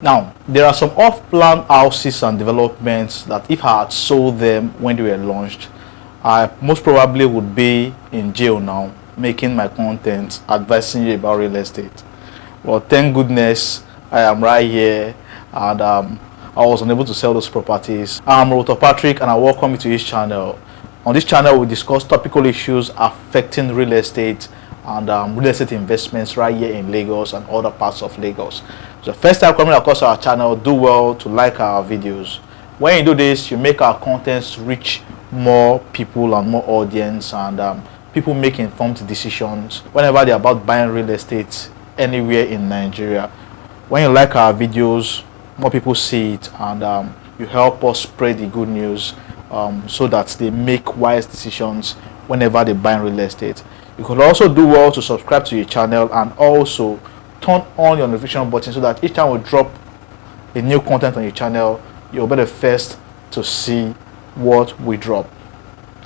Now, there are some off-plan houses and developments that if I had sold them when they were launched, I most probably would be in jail now, making my content advising you about real estate. Well, thank goodness I am right here, and I was unable to sell those properties. I'm Roto Patrick, and I welcome you to this channel. On this channel, we discuss topical issues affecting real estate and real estate investments right here in Lagos and other parts of Lagos. So first time coming across our channel, do well to like our videos. When you do this, you make our contents reach more people and more audience, and people make informed decisions whenever they're about buying real estate anywhere in Nigeria. When you like our videos, more people see it, and you help us spread the good news so that they make wise decisions whenever they buy real estate. You could also do well to subscribe to your channel and also turn on your notification button so that each time we drop a new content on your channel, you'll be the first to see what we drop.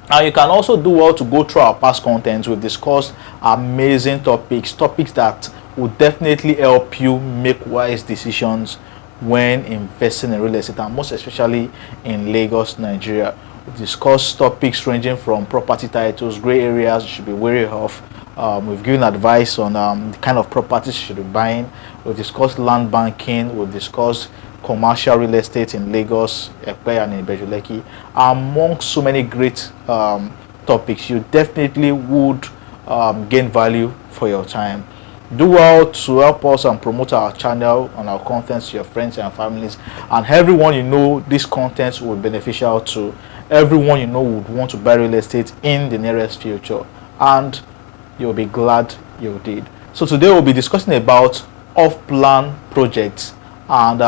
And you can also do well to go through our past contents. We've discussed amazing topics that will definitely help you make wise decisions when investing in real estate, and most especially in Lagos, Nigeria. We've discussed topics ranging from property titles, gray areas you should be wary of. We've given advice on the kind of properties you should be buying. We've discussed land banking. We've discussed commercial real estate in Lagos, Ekpe, and Ibeju-Lekki, among so many great topics. You definitely would gain value for your time. Do well to help us and promote our channel and our contents to your friends and families, and everyone you know this content will be beneficial to. Everyone you know would want to buy real estate in the nearest future, and you'll be glad you did. So today we'll be discussing about off-plan projects and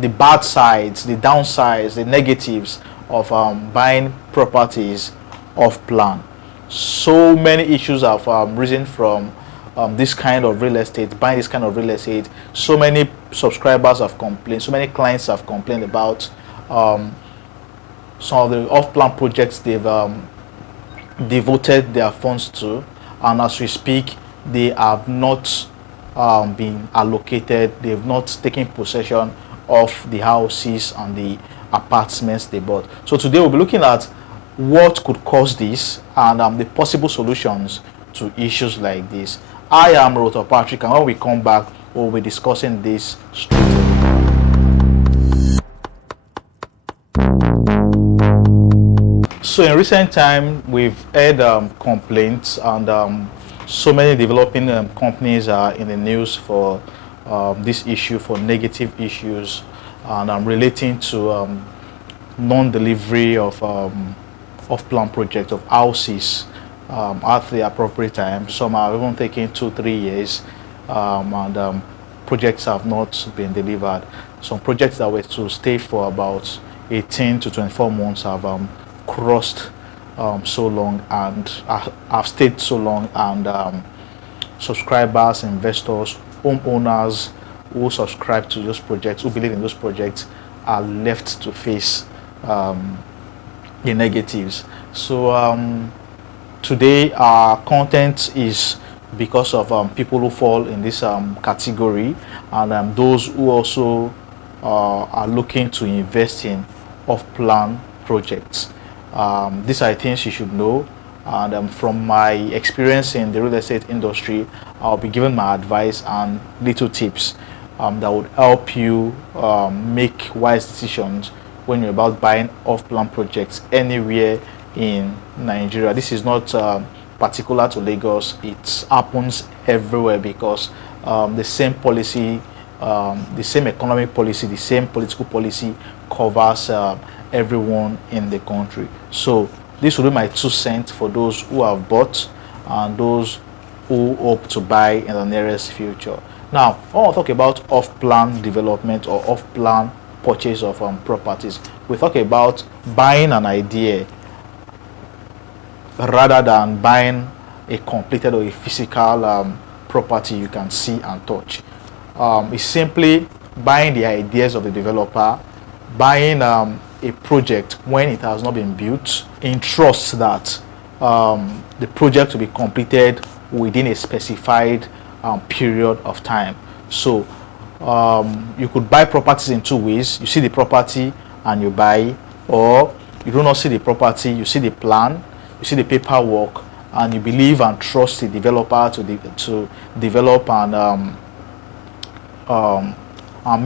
the bad sides, the downsides, the negatives of buying properties off-plan. So many issues have risen from this kind of real estate, buying this kind of real estate. So many subscribers have complained, so many clients have complained about some of the off-plan projects they've devoted their funds to, and as we speak, they have not been allocated, they've not taken possession of the houses and the apartments they bought. So today we'll be looking at what could cause this and the possible solutions to issues like this. I am Roto Patrick, and when we come back, we'll be discussing this straight away. So in recent time, we've heard complaints, and so many developing companies are in the news for this issue, for negative issues, and relating to non-delivery of off-plan projects of houses at the appropriate time. Some are even taking 2-3 years, and projects have not been delivered. Some projects that were to stay for about 18 to 24 months have crossed so long, and have stayed so long, and subscribers, investors, homeowners who subscribe to those projects, who believe in those projects, are left to face the negatives. So today our content is because of people who fall in this category, and those who also are looking to invest in off-plan projects. These are things you should know, and from my experience in the real estate industry, I'll be giving my advice and little tips that would help you make wise decisions when you're about buying off-plan projects anywhere in Nigeria. This is not particular to Lagos. It happens everywhere because the same policy, the same economic policy, the same political policy covers everyone in the country. So this will be my 2 cents for those who have bought and those who hope to buy in the nearest future. Now, I want to talk about off-plan development or off-plan purchase of properties. We talk about buying an idea rather than buying a completed or a physical property you can see and touch. It's simply buying the ideas of the developer, buying a project when it has not been built, in trust that the project will be completed within a specified period of time. So You could buy properties in two ways. You see the property and you buy, or you do not see the property, you see the plan, you see the paperwork, and you believe and trust the developer to develop and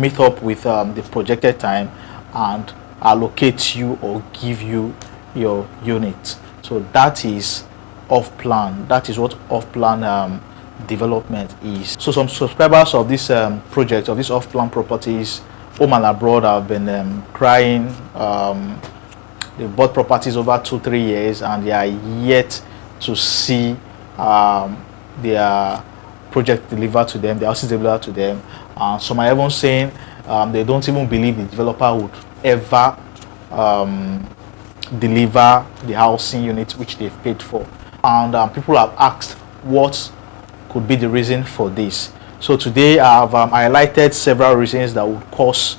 meet up with the projected time and allocate you or give you your unit. So that is off plan. That is what off plan development is. So some subscribers of this project, of these off plan properties home and abroad, have been crying. They bought properties over 2-3 years and they are yet to see their project delivered to them, the houses delivered to them. Some are even saying they don't even believe the developer would ever deliver the housing unit which they've paid for. And people have asked what could be the reason for this. So today I have highlighted several reasons that would cause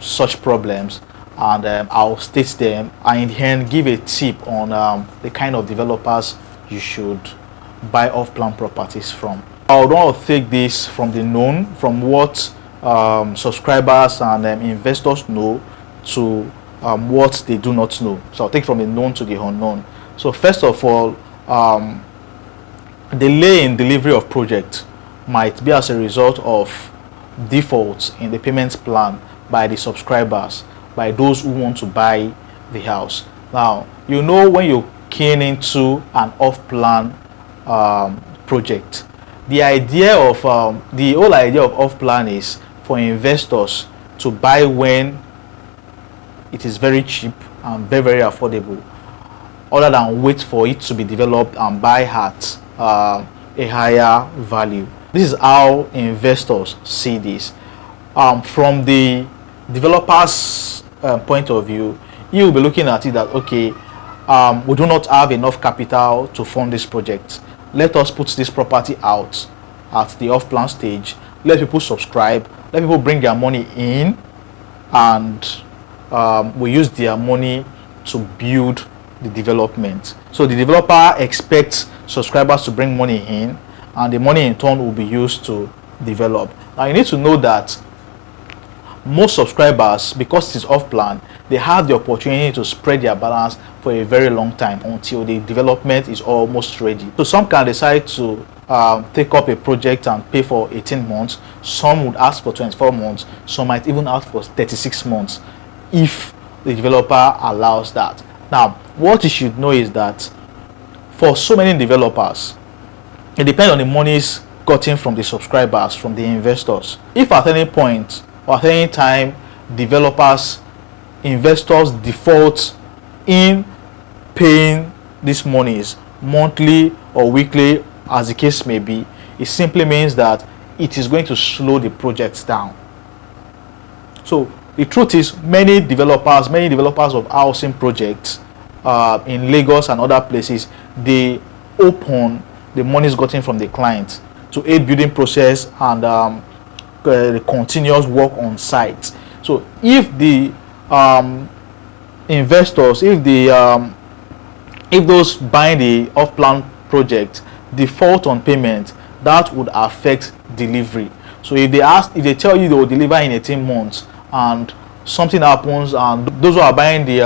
such problems, and I'll state them and in the end give a tip on the kind of developers you should buy off-plan properties from. I would want to take this from the known, from what subscribers and investors know, to what they do not know. So I'll take from the known to the unknown. So first of all, delay in delivery of project might be as a result of defaults in the payments plan by the subscribers, by those who want to buy the house. Now, you know, when you keen into an off-plan project, the idea of the whole idea of off-plan is for investors to buy when it is very cheap and very, very affordable, other than wait for it to be developed and buy at a higher value. This is how investors see this. From the developer's point of view, you will be looking at it that, okay, we do not have enough capital to fund this project. Let us put this property out at the off-plan stage. Let people subscribe. Let people bring their money in, and we use their money to build the development. So the developer expects subscribers to bring money in, and the money in turn will be used to develop. Now you need to know that most subscribers, because it is off plan, they have the opportunity to spread their balance for a very long time until the development is almost ready. So some can decide to take up a project and pay for 18 months. Some would ask for 24 months. Some might even ask for 36 months if the developer allows that. Now, what you should know is that for so many developers, it depends on the monies gotten from the subscribers, from the investors. If at any point or at any time investors default in paying these monies monthly or weekly, as the case may be, it simply means that it is going to slow the projects down. So the truth is, many developers of housing projects in Lagos and other places, they open the monies gotten from the client to aid building process and the continuous work on site. So if the investors, if those buying the off-plan project default on payment, that would affect delivery. So if they tell you they will deliver in 18 months and something happens and those who are buying the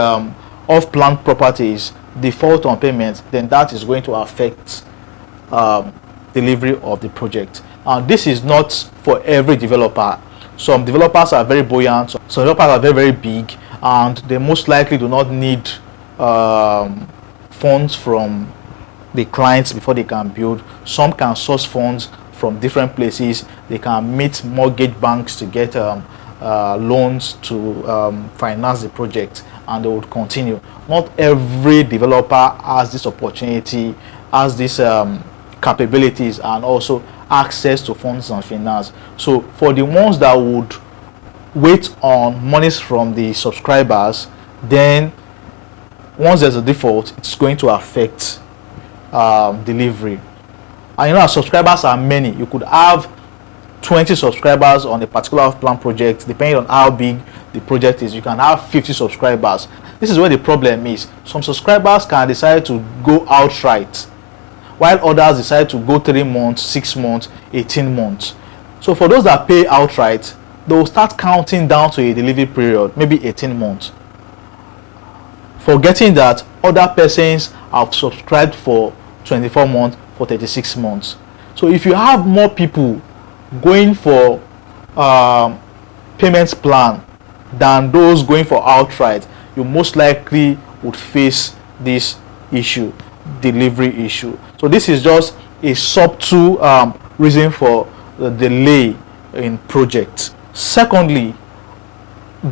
off-plan properties default on payment, then that is going to affect delivery of the project. And this is not for every developer. Some developers are very buoyant, some developers are very, very big, and they most likely do not need funds from the clients before they can build. Some can source funds from different places. They can meet mortgage banks to get loans to finance the project, and they would continue. Not every developer has this opportunity, has these capabilities, and also access to funds and finance. So for the ones that would wait on monies from the subscribers, then once there's a default, it's going to affect delivery. And you know, subscribers are many. You could have 20 subscribers on a particular off-plan project. Depending on how big the project is, you can have 50 subscribers. This is where the problem is. Some subscribers can decide to go outright, while others decide to go 3 months, 6 months, 18 months. So for those that pay outright, they will start counting down to a delivery period, maybe 18 months, forgetting that other persons have subscribed for 24 months, for 36 months. So if you have more people going for payments plan than those going for outright, you most likely would face this issue, delivery issue. So this is just a subtle reason for the delay in projects. Secondly,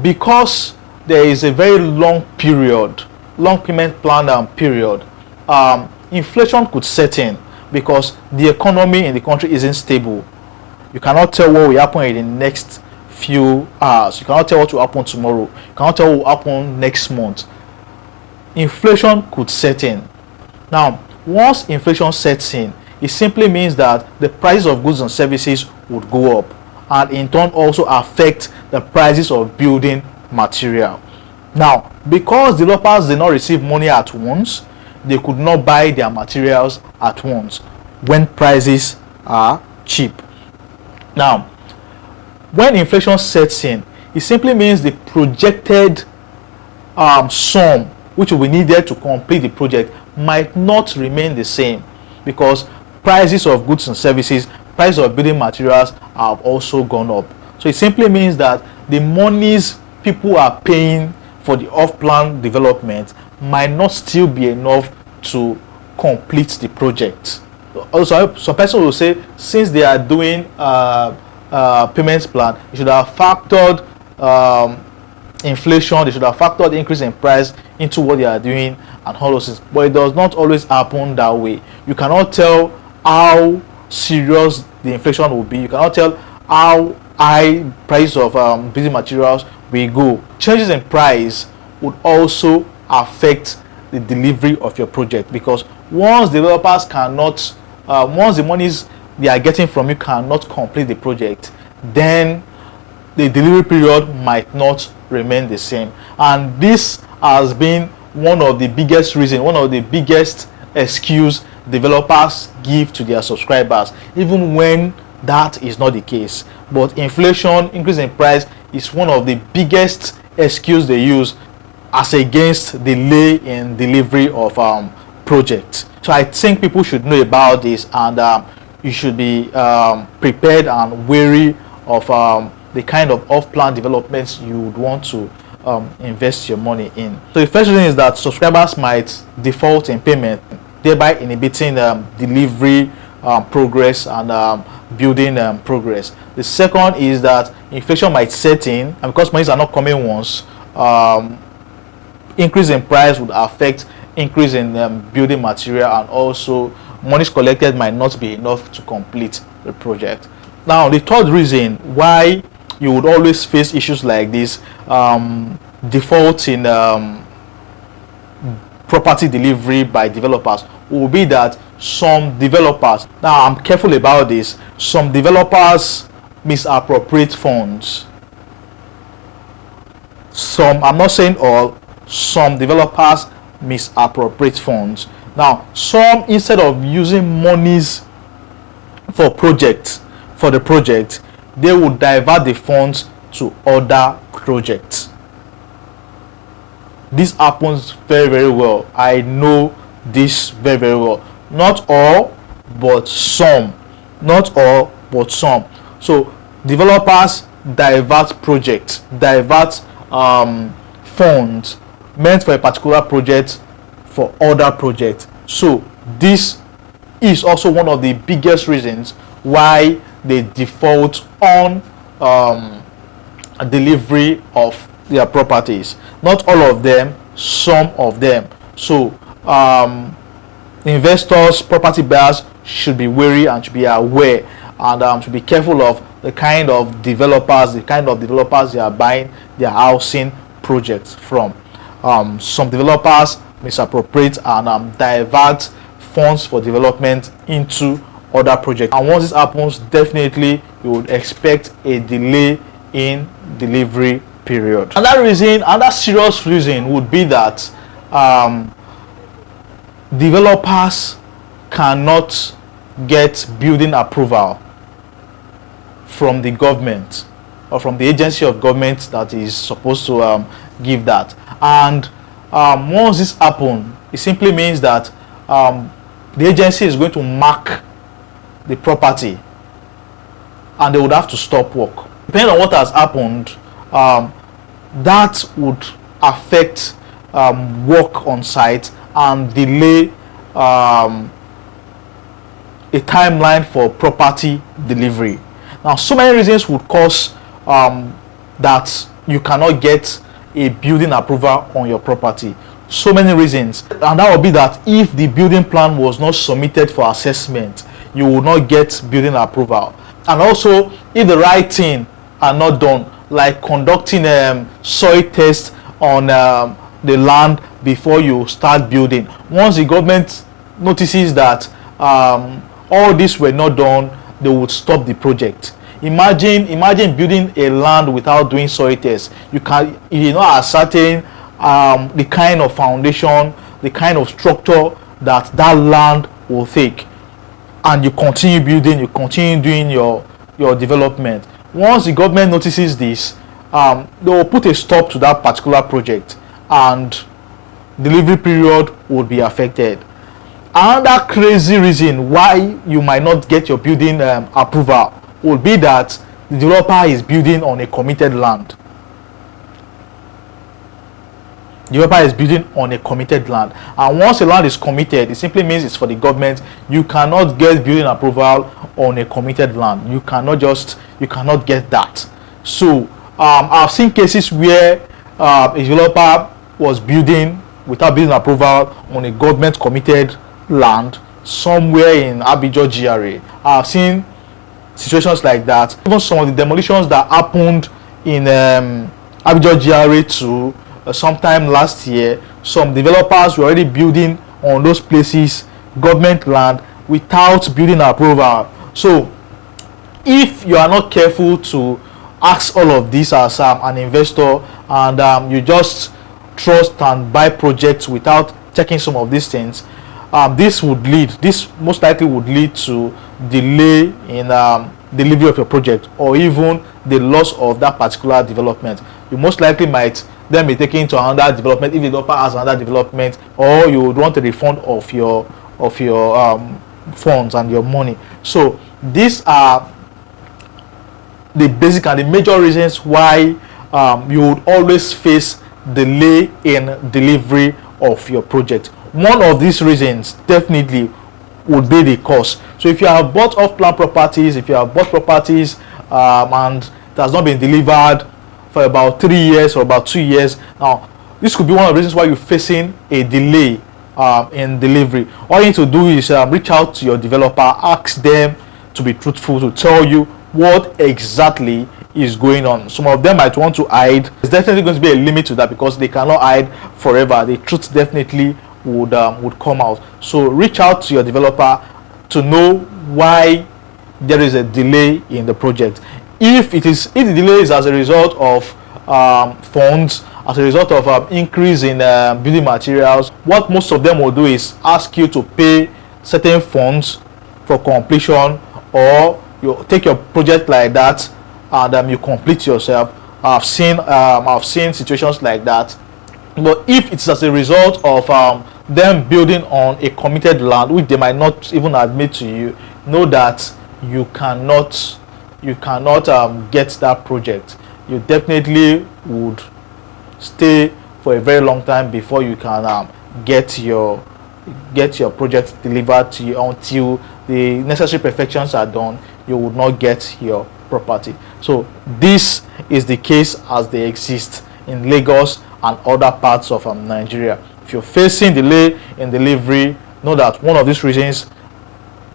because there is a very long payment plan period, inflation could set in because the economy in the country isn't stable. You cannot tell what will happen in the next few hours. You cannot tell what will happen tomorrow. You cannot tell what will happen next month. Inflation could set in. Now, once inflation sets in, it simply means that the price of goods and services would go up, and in turn also affect the prices of building material. Now, because developers did not receive money at once, they could not buy their materials at once when prices are cheap. Now, when inflation sets in, it simply means the projected sum which will be needed to complete the project might not remain the same, because prices of goods and services, price of building materials have also gone up. So it simply means that the monies people are paying for the off-plan development might not still be enough to complete the project. Also, some person will say, since they are doing payments plan, you should have factored inflation, they should have factored increase in price into what they are doing and all those things. But it does not always happen that way. You cannot tell how serious the inflation will be. You cannot tell how high price of building materials will go. Changes in price would also affect the delivery of your project, because once developers cannot, once the monies they are getting from you cannot complete the project, then the delivery period might not remain the same. And this has been one of the biggest reasons, one of the biggest excuse developers give to their subscribers, even when that is not the case. But inflation, increase in price, is one of the biggest excuse they use as against delay in delivery of projects. So I think people should know about this, and you should be prepared and wary of the kind of off-plan developments you would want to invest your money in. So the first reason is that subscribers might default in payment, thereby inhibiting delivery progress and building progress. The second is that inflation might set in, and because monies are not coming once, increase in price would affect increase in building material, and also monies collected might not be enough to complete the project. Now, the third reason why you would always face issues like this, default in property delivery by developers, will be that some developers, now I'm careful about this, some developers misappropriate funds. Some, I'm not saying all, some developers misappropriate funds. Now, some, instead of using monies for the project, they will divert the funds to other projects. This happens very, very well. I know this very, very well. Not all, but some. Not all, but some. So developers divert funds meant for a particular project for other projects. So this is also one of the biggest reasons why they default on delivery of their properties. Not all of them, some of them. So investors, property buyers should be wary and should be aware, and should be careful of the kind of developers they are buying their housing projects from. Some developers misappropriate and divert funds for development into other projects, and once this happens, definitely you would expect a delay in delivery period. Another serious reason would be that developers cannot get building approval from the government or from the agency of government that is supposed to give that. And once this happens, it simply means that the agency is going to mark the property and they would have to stop work. Depending on what has happened, that would affect work on site and delay a timeline for property delivery. Now, so many reasons would cause that you cannot get a building approval on your property. So many reasons, and that would be that if the building plan was not submitted for assessment, you will not get building approval. And also, if the right thing are not done, like conducting soil tests on the land before you start building. Once the government notices that all this were not done, they would stop the project. Imagine building a land without doing soil tests. You know ascertain the kind of foundation, the kind of structure that land will take, and you continue building, you continue doing your development. Once the government notices this, they will put a stop to that particular project and delivery period would be affected. Another crazy reason why you might not get your building approval would be that the developer is building on a committed land. The developer is building on a committed land, and once a land is committed, it simply means it's for the government. You cannot get building approval on a committed land. You cannot get that. So I've seen cases where a developer was building without building approval on a government committed land somewhere in Ibeju GRA. I've seen situations like that. Even some of the demolitions that happened in Ibeju GRA too, sometime last year, some developers were already building on those places, government land, without building approval. So if you are not careful to ask all of this as an investor, and you just trust and buy projects without checking some of these things, this most likely would lead to delay in delivery of your project, or even the loss of that particular development. You most likely might then be taken to another development if the developer has another development, or you would want a refund of your funds and your money. So these are the basic and the major reasons why you would always face delay in delivery of your project. One of these reasons definitely would be the cost. So if you have bought off-plan properties, and it has not been delivered for about 3 years or about 2 years, now this could be one of the reasons why you're facing a delay in delivery. All you need to do is reach out to your developer, ask them to be truthful, to tell you what exactly is going on. Some of them might want to hide. There's definitely going to be a limit to that, because they cannot hide forever. The truth definitely would come out. So reach out to your developer to know why there is a delay in the project. If the delay is as a result of funds, as a result of increase in building materials, what most of them will do is ask you to pay certain funds for completion, or you take your project like that and you complete yourself. I've seen situations like that. But if it's as a result of them building on a committed land, which they might not even admit to you, know that you cannot get that project. You definitely would stay for a very long time before you can get your project delivered to you. Until the necessary perfections are done, you would not get your property. So this is the case as they exist in Lagos and other parts of Nigeria. If you're facing delay in delivery, know that one of these reasons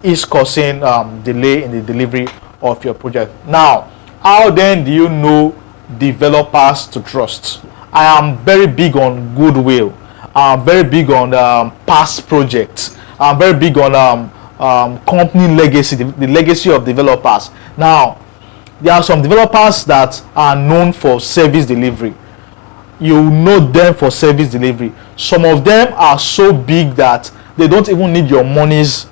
is causing delay in the delivery of your project. Now, how then do you know developers to trust? I am very big on goodwill. I'm very big on past projects. I'm very big on company legacy, the legacy of developers. Now, there are some developers that are known for service delivery. You know them for service delivery. Some of them are so big that they don't even need your monies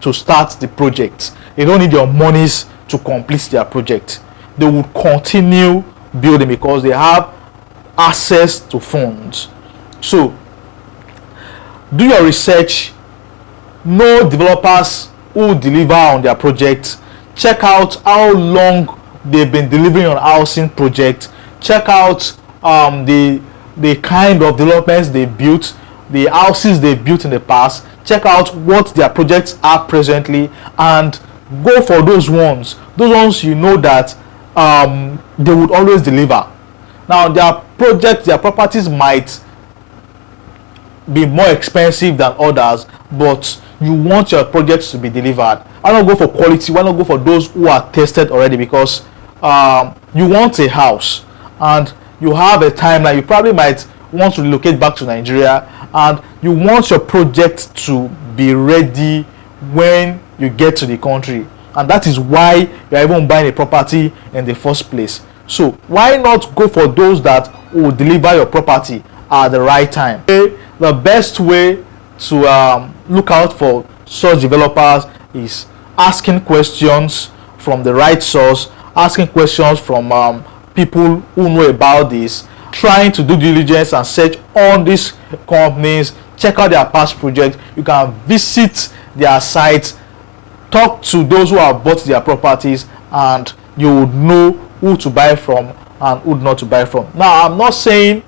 to start the project. They don't need your monies to complete their project. They would continue building because they have access to funds. So do your research, know developers who deliver on their projects, check out how long they've been delivering on housing projects, check out the kind of developments they built, the houses they built in the past, check out what their projects are presently, and go for those ones you know that they would always deliver. Now their projects, their properties might be more expensive than others, but you want your projects to be delivered. Why not go for quality? Why not go for those who are tested already? Because you want a house and you have a timeline. You probably might want to relocate back to Nigeria, and you want your project to be ready when you get to the country, and that is why you're even buying a property in the first place. So why not go for those that will deliver your property at the right time? The best way to look out for such developers is asking questions from the right source, asking questions from people who know about this, trying to do diligence and search on these companies, check out their past projects. You can visit their sites, talk to those who have bought their properties, and you would know who to buy from and who not to buy from. Now, I'm not saying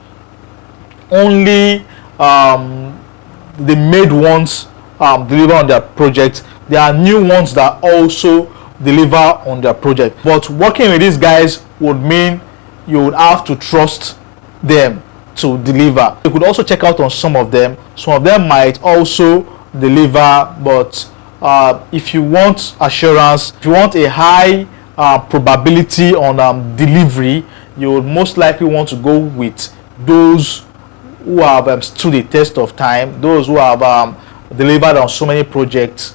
only the made ones deliver on their project. There are new ones that also deliver on their project, but working with these guys would mean you would have to trust them to deliver. You could also check out on some of them might also deliver, but if you want assurance, if you want a high probability on delivery, you would most likely want to go with those who have stood the test of time, those who have delivered on so many projects.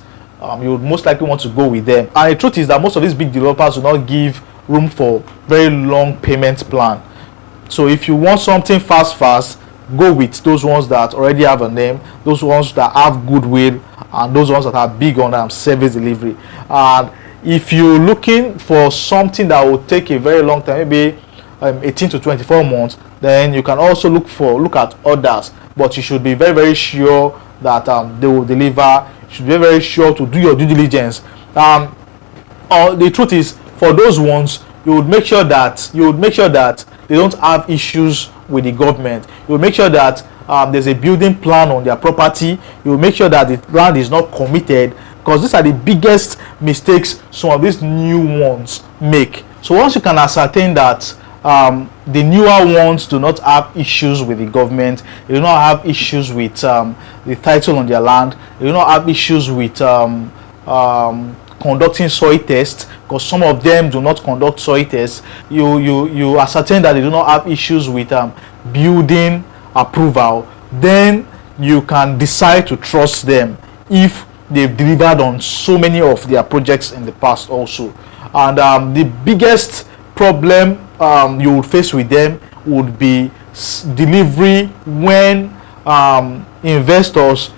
You would most likely want to go with them. And the truth is that most of these big developers do not give room for very long payment plan. So if you want something fast, go with those ones that already have a name, those ones that have goodwill, and those ones that are big on service delivery. And if you're looking for something that will take a very long time, maybe 18 to 24 months, then you can also look at others, but you should be very, very sure that they will deliver. You should be very, very sure to do your due diligence. The truth is, for those ones, you would make sure that they don't have issues with the government. You will make sure that there's a building plan on their property. You will make sure that the land is not committed, because these are the biggest mistakes some of these new ones make. So once you can ascertain that the newer ones do not have issues with the government, they do not have issues with the title on their land, they do not have issues with conducting soil tests, because some of them do not conduct soil tests. You ascertain that they do not have issues with building approval, then you can decide to trust them if they've delivered on so many of their projects in the past also. And the biggest problem you would face with them would be delivery when investors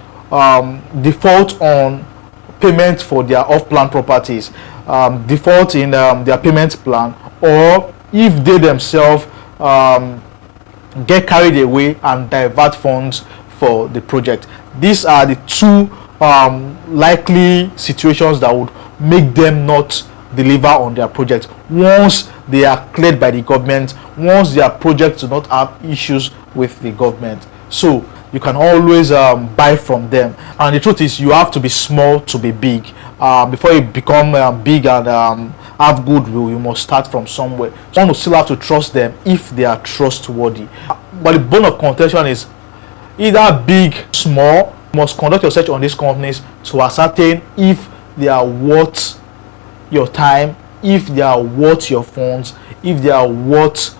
default on payment for their off-plan properties, default in their payment plan, or if they themselves get carried away and divert funds for the project. These are the two likely situations that would make them not deliver on their project once they are cleared by the government, once their projects do not have issues with the government. So you can always buy from them. And the truth is, you have to be small to be big. Before you become big and have goodwill, you must start from somewhere. So you still have to trust them if they are trustworthy. But the bone of contention is either big, small. You must conduct your search on these companies to ascertain if they are worth your time, if they are worth your funds, if they are worth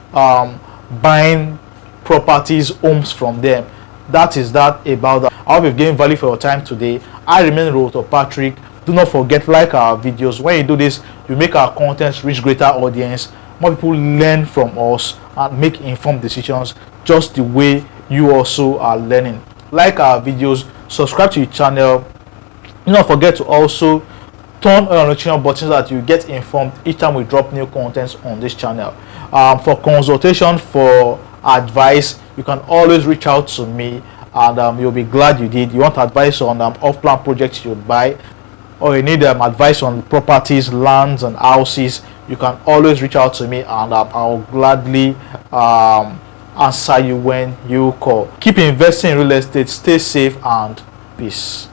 buying properties, homes from them. That is that about that. I hope you've gained value for your time today. I remain Roto Patrick. Do not forget, like our videos. When you do this, you make our content reach greater audience. More people learn from us and make informed decisions just the way you also are learning. Like our videos, subscribe to the channel. Do not forget to also turn on the notification button so that you get informed each time we drop new contents on this channel. For consultation, for advice, you can always reach out to me, and you'll be glad you did. You want advice on off-plan projects you'd buy, or you need advice on properties, lands and houses, you can always reach out to me, and I'll gladly answer you when you call. Keep investing in real estate, stay safe, and peace.